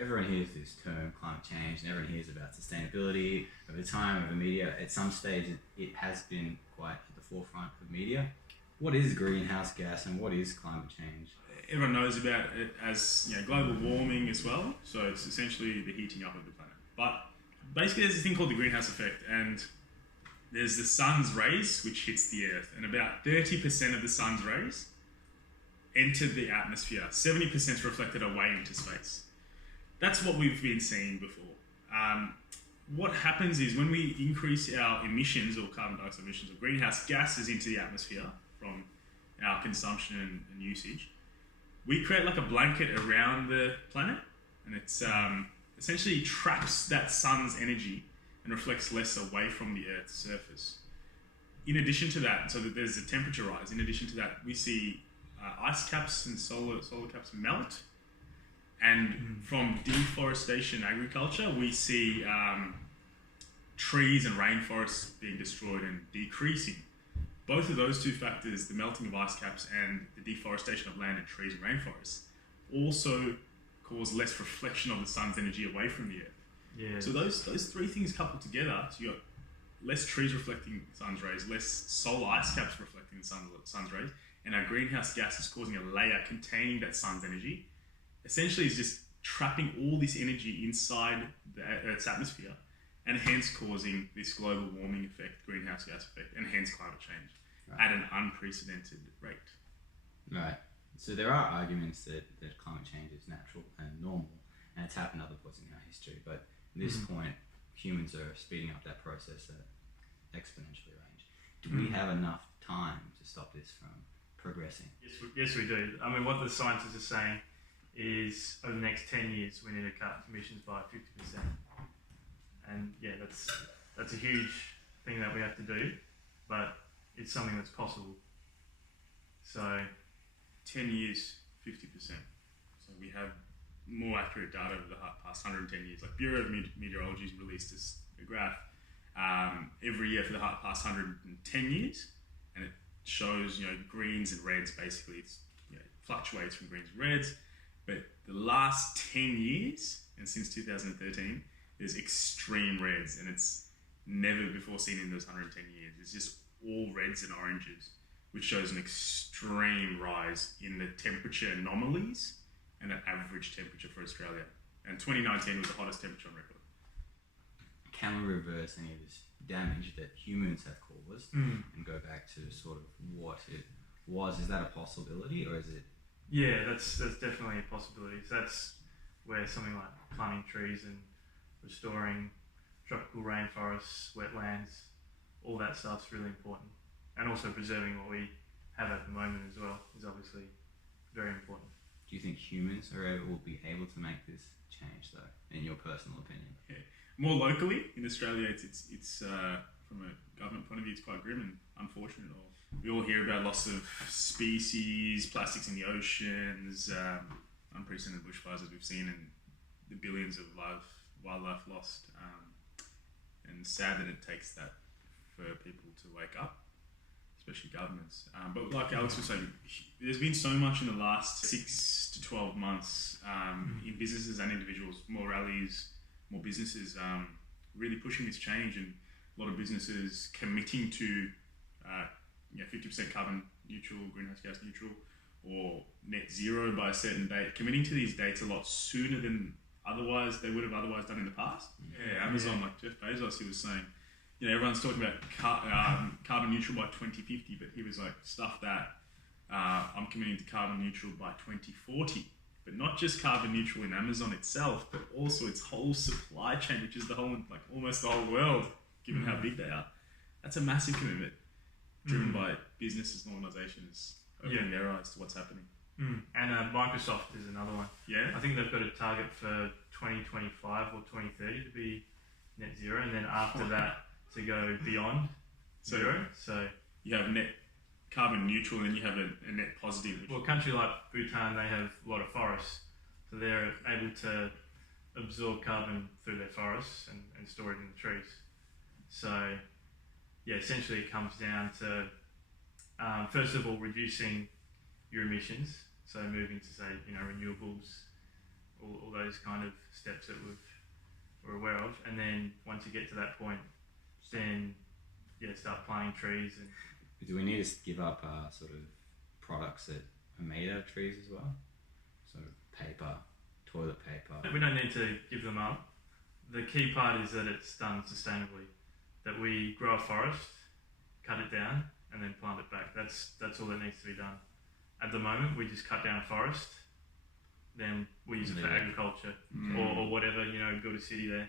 everyone hears this term climate change, and everyone hears about sustainability over time, over media. At some stage, it has been quite at the forefront of media. What is greenhouse gas and what is climate change? Everyone knows about it as global warming as well. So it's essentially the heating up of the planet. But basically, there's a thing called the greenhouse effect, and there's the sun's rays which hits the earth, and about 30% of the sun's rays enter the atmosphere. 70% is reflected away into space. That's what we've been seeing before. What happens is when we increase our emissions or carbon dioxide emissions or greenhouse gases into the atmosphere from our consumption and usage, we create like a blanket around the planet, and it's essentially traps that sun's energy and reflects less away from the Earth's surface. In addition to that, so that there's a temperature rise, in addition to that, we see ice caps and solar caps melt. And from deforestation agriculture, we see trees and rainforests being destroyed and decreasing. Both of those two factors, the melting of ice caps and the deforestation of land and trees and rainforests, also cause less reflection of the sun's energy away from the Earth. Yeah. So those three things coupled together, so you got less trees reflecting the sun's rays, less solar ice caps reflecting the sun's rays, and our greenhouse gas is causing a layer containing that sun's energy. Essentially, is just trapping all this energy inside the Earth's atmosphere, and hence causing this global warming effect, greenhouse gas effect, and hence climate change at an unprecedented rate. Right. So there are arguments that climate change is natural and normal, and it's happened other points in our history. But at this point, humans are speeding up that process at exponentially range. Do we have enough time to stop this from progressing? Yes, we do. I mean, what the scientists are saying is over the next 10 years, we need to cut emissions by 50%. And yeah, that's a huge thing that we have to do, but it's something that's possible. So 10 years, 50%. So we have more accurate data over the past 110 years. Like Bureau of Meteorology has released a graph every year for the past 110 years, and it shows greens and reds. Basically, it fluctuates from greens and reds. But the last 10 years, and since 2013, there's extreme reds, and it's never before seen in those 110 years. It's just all reds and oranges, which shows an extreme rise in the temperature anomalies and the average temperature for Australia. And 2019 was the hottest temperature on record. Can we reverse any of this damage that humans have caused and go back to sort of what it was? Is that a possibility, or is it? Yeah, that's definitely a possibility. So that's where something like planting trees and restoring tropical rainforests, wetlands, all that stuff's really important. And also preserving what we have at the moment as well is obviously very important. Do you think humans will be able to make this change, though, in your personal opinion? Yeah. More locally in Australia, it's from a government point of view, it's quite grim and unfortunate. We all hear about loss of species, plastics in the oceans, unprecedented bushfires as we've seen, and the billions of wildlife lost. And sad that it takes that for people to wake up, especially governments. But like Alex was saying, there's been so much in the last 6 to 12 months in businesses and individuals, more rallies, more businesses really pushing this change, and a lot of businesses committing to 50% carbon neutral, greenhouse gas neutral, or net zero by a certain date, committing to these dates a lot sooner than they would have otherwise done in the past. Yeah, Amazon, like Jeff Bezos, he was saying, everyone's talking about carbon neutral by 2050, but he was like, stuff that, I'm committing to carbon neutral by 2040. But not just carbon neutral in Amazon itself, but also its whole supply chain, which is almost the whole world, given how big they are. That's a massive commitment, driven by businesses and organisations opening their eyes to what's happening. And Microsoft is another one. Yeah, I think they've got a target for 2025 or 2030 to be net zero, and then after that to go beyond zero. So you have net carbon neutral, and then you have a net positive. Well, a country like Bhutan, they have a lot of forests, so they're able to absorb carbon through their forests and store it in the trees. So yeah, essentially it comes down to first of all reducing your emissions, so moving to say renewables all those kind of steps that we're aware of. And then once you get to that point, then start planting trees. And do we need to give up sort of products that are made out of trees as well? Sort of paper, toilet paper. we don't need to give them up. The key part is that it's done sustainably. That we grow a forest, cut it down, and then plant it back. That's all that needs to be done. At the moment, we just cut down a forest, then we use it for agriculture or whatever, build a city there.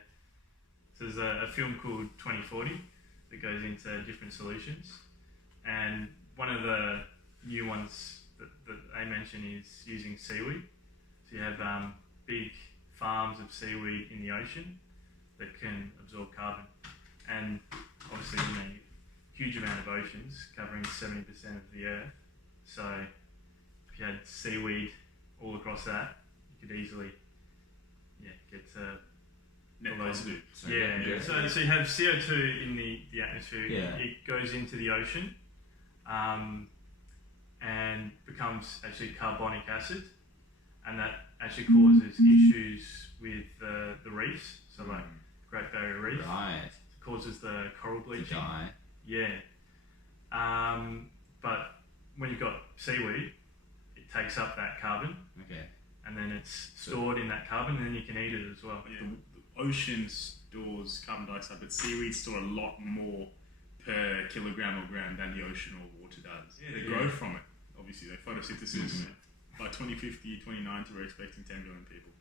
So there's a film called 2040 that goes into different solutions. And one of the new ones that they mention is using seaweed. So you have big farms of seaweed in the ocean that can absorb carbon. And obviously, huge amount of oceans covering 70% of the earth. So if you had seaweed all across that, you could easily get net positive. So you have CO2 in the atmosphere. Yeah. It goes into the ocean and becomes actually carbonic acid, and that actually causes issues with the reefs. So like Great Barrier Reef. Right. Causes the coral bleaching. Die. Yeah. But when you've got seaweed, it takes up that carbon. Okay. And then it's stored in that carbon, and then you can eat it as well. Yeah, the ocean stores carbon dioxide, but seaweed store a lot more per kilogram or gram than the ocean or water does. Yeah, they grow from it. Obviously, they photosynthesis. By 2050, 2090, we're expecting 10 billion people.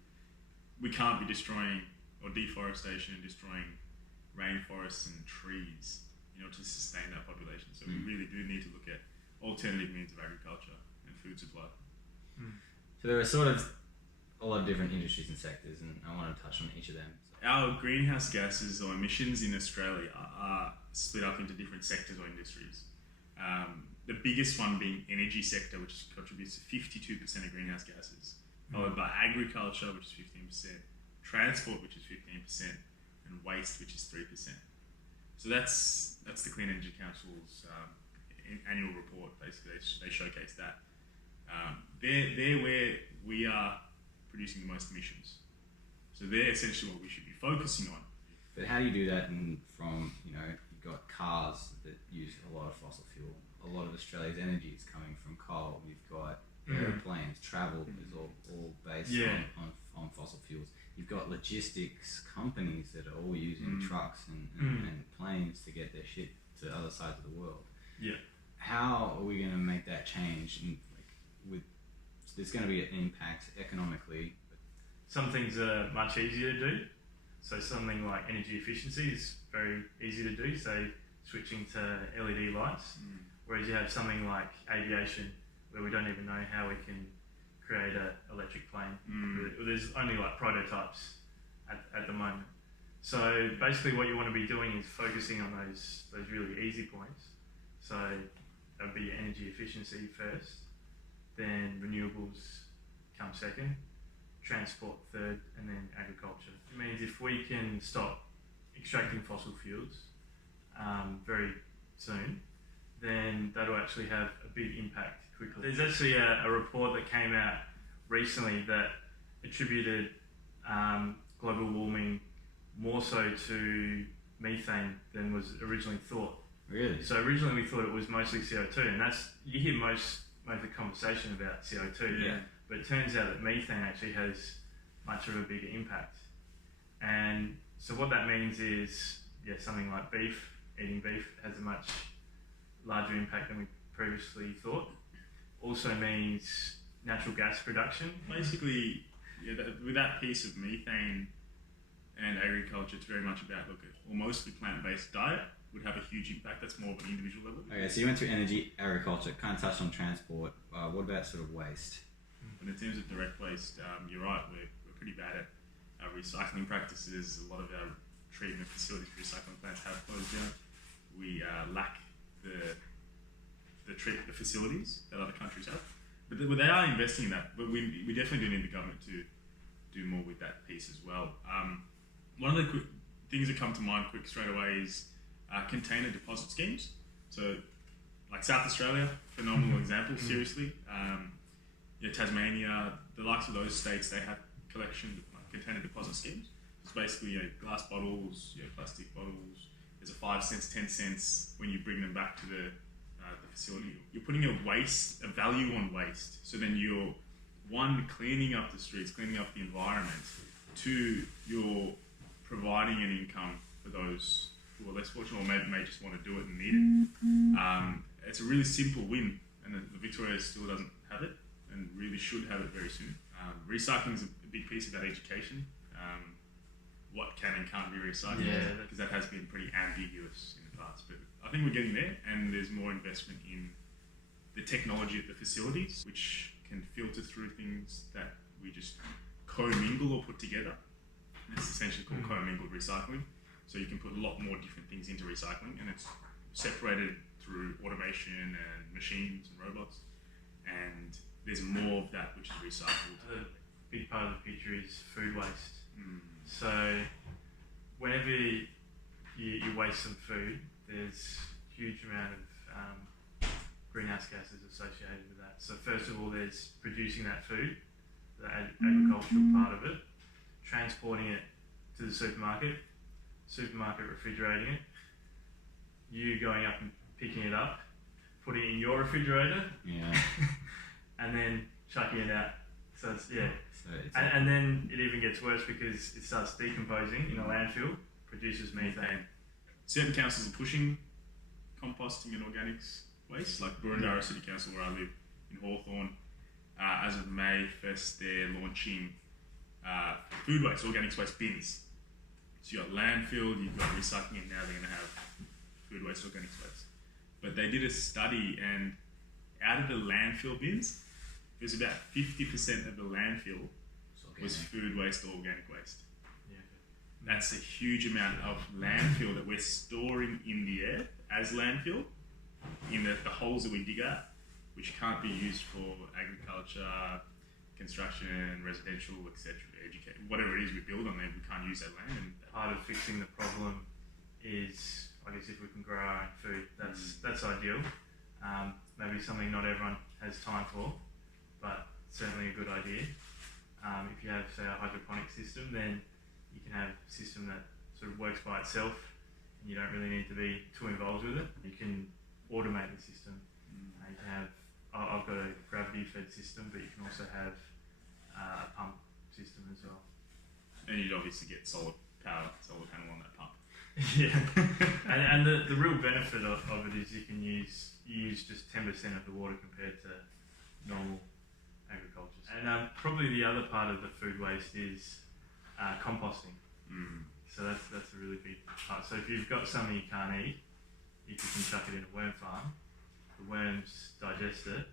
We can't be destroying, or deforestation and destroying rainforests and trees, to sustain that population. So we really do need to look at alternative means of agriculture and food supply. So there are sort of a lot of different industries and sectors, and I want to touch on each of them. Our greenhouse gases or emissions in Australia are split up into different sectors or industries. The biggest one being energy sector, which contributes to 52% of greenhouse gases, followed by agriculture, which is 15%, transport, which is 15%, and waste, which is 3%. So that's the Clean Energy Council's annual report. Basically, they showcase that. They're where we are producing the most emissions. So they're essentially what we should be focusing on. But how do you do that from, you've got cars that use a lot of fossil fuel. A lot of Australia's energy is coming from coal. You've got airplanes, travel is all based on fossil fuels. You've got logistics companies that are all using trucks and planes to get their shit to other sides of the world. Yeah. How are we going to make that change? And there's going to be an impact economically. Some things are much easier to do. So something like energy efficiency is very easy to do, say switching to LED lights. Whereas you have something like aviation, where we don't even know how we can create an electric plane. There's only like prototypes at the moment. So basically what you want to be doing is focusing on those really easy points. So that would be energy efficiency first, then renewables come second, transport third, and then agriculture. It means if we can stop extracting fossil fuels very soon, then that'll actually have a big impact quickly. There's actually a report that came out recently that attributed global warming more so to methane than was originally thought. Really? So originally we thought it was mostly CO2, and you hear most of the conversation about CO2, but it turns out that methane actually has much of a bigger impact. And so what that means is, something like eating beef has a much larger impact than we previously thought. Also means natural gas production. Basically, with that piece of methane and agriculture, it's very much about a mostly plant-based diet would have a huge impact. That's more of an individual level. Okay, so you went through energy, agriculture, kind of touched on transport. What about sort of waste? And in terms of direct waste, you're right, we're pretty bad at our recycling practices. A lot of our treatment facilities, recycling plants have closed down. We lack the facilities that other countries have. But they are investing in that. But we definitely do need the government to do more with that piece as well. One of the quick things that come to mind straight away is container deposit schemes. So like South Australia, phenomenal example, seriously. Tasmania, the likes of those states, they have collection container deposit schemes. It's basically glass bottles, plastic bottles. There's a 5 cents, 10 cents when you bring them back to the facility. You're putting a value on waste. So then you're, one, cleaning up the streets, cleaning up the environment. Two, you're providing an income for those who are less fortunate or may just want to do it and need it. It's a really simple win, and Victoria still doesn't have it and really should have it very soon. Recycling is a big piece about education. What can and can't be recycled, because that has been pretty ambiguous in the past. But I think we're getting there, and there's more investment in the technology at the facilities, which can filter through things that we just co-mingle or put together. And it's essentially called co-mingled recycling. So you can put a lot more different things into recycling, and it's separated through automation and machines and robots. And there's more of that which is recycled. A big part of the picture is food waste. So whenever you waste some food, there's a huge amount of greenhouse gases associated with that. So first of all, there's producing that food, the agricultural part of it, transporting it to the supermarket refrigerating it, you going up and picking it up, putting it in your refrigerator, and then chucking it out. So it's, and then it even gets worse because it starts decomposing in a landfill, produces methane. Certain councils are pushing composting and organics waste, like Burundara City Council, where I live in Hawthorne. As of May 1st, they're launching food waste, organics waste bins. So you've got landfill, you've got recycling, and now they're going to have food waste, organics waste. But they did a study, and out of the landfill bins, there's about 50% of the landfill was food waste or organic waste. That's a huge amount of landfill that we're storing in the earth as landfill, in the holes that we dig at, which can't be used for agriculture, construction, residential, etc., education, whatever it is we build on there, we can't use that land. And part of fixing the problem is, I guess, if we can grow our own food, that's ideal. Maybe something not everyone has time for, but certainly a good idea. If you have, say, a hydroponic system, then you can have a system that sort of works by itself, and you don't really need to be too involved with it. You can automate the system. You can have, I've got a gravity-fed system, but you can also have a pump system as well. And you'd obviously get solar panel on that pump. and the real benefit of it is you can use just 10% of the water compared to normal agriculture. And probably the other part of the food waste is composting. So that's a really big part. So if you've got something you can't eat, if you can chuck it in a worm farm, the worms digest it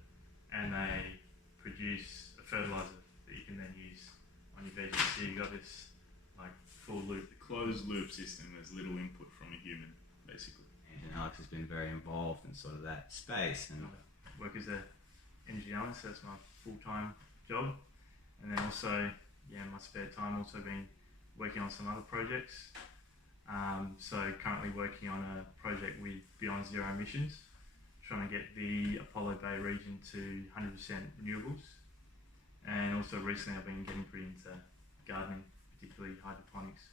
and they produce a fertiliser that you can then use on your veggies. So you've got this like full loop. The closed loop system, there's little input from a human, basically. And Alex has been very involved in sort of that space. And I work as an energy analyst, that's my full-time job. And then also, in my spare time, also been working on some other projects. So currently working on a project with Beyond Zero Emissions, trying to get the Apollo Bay region to 100% renewables. And also recently I've been getting pretty into gardening, particularly hydroponics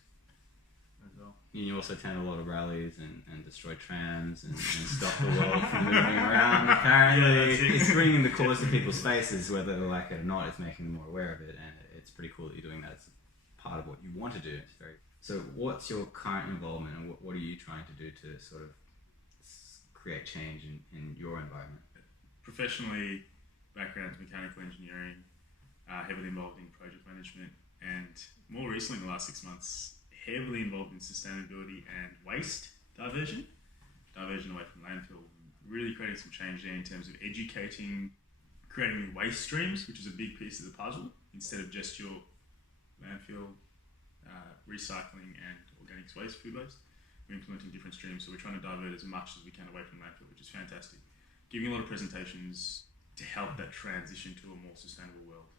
as well. you also attend a lot of rallies and destroy trams and stop the world from moving around. Apparently, it's bringing the cause to people's faces, whether they like it or not. It's making them more aware of it, and it's pretty cool that you're doing that. It's part of what you want to do. It's very. So, what's your current involvement, and what are you trying to do to sort of create change in your environment? Professionally, background mechanical engineering, heavily involved in project management, and more recently, in the last 6 months, heavily involved in sustainability and waste diversion away from landfill, really creating some change there in terms of educating, creating waste streams, which is a big piece of the puzzle, instead of just your landfill, recycling and organics waste, food waste. We're implementing different streams, so we're trying to divert as much as we can away from landfill, which is fantastic. Giving a lot of presentations to help that transition to a more sustainable world.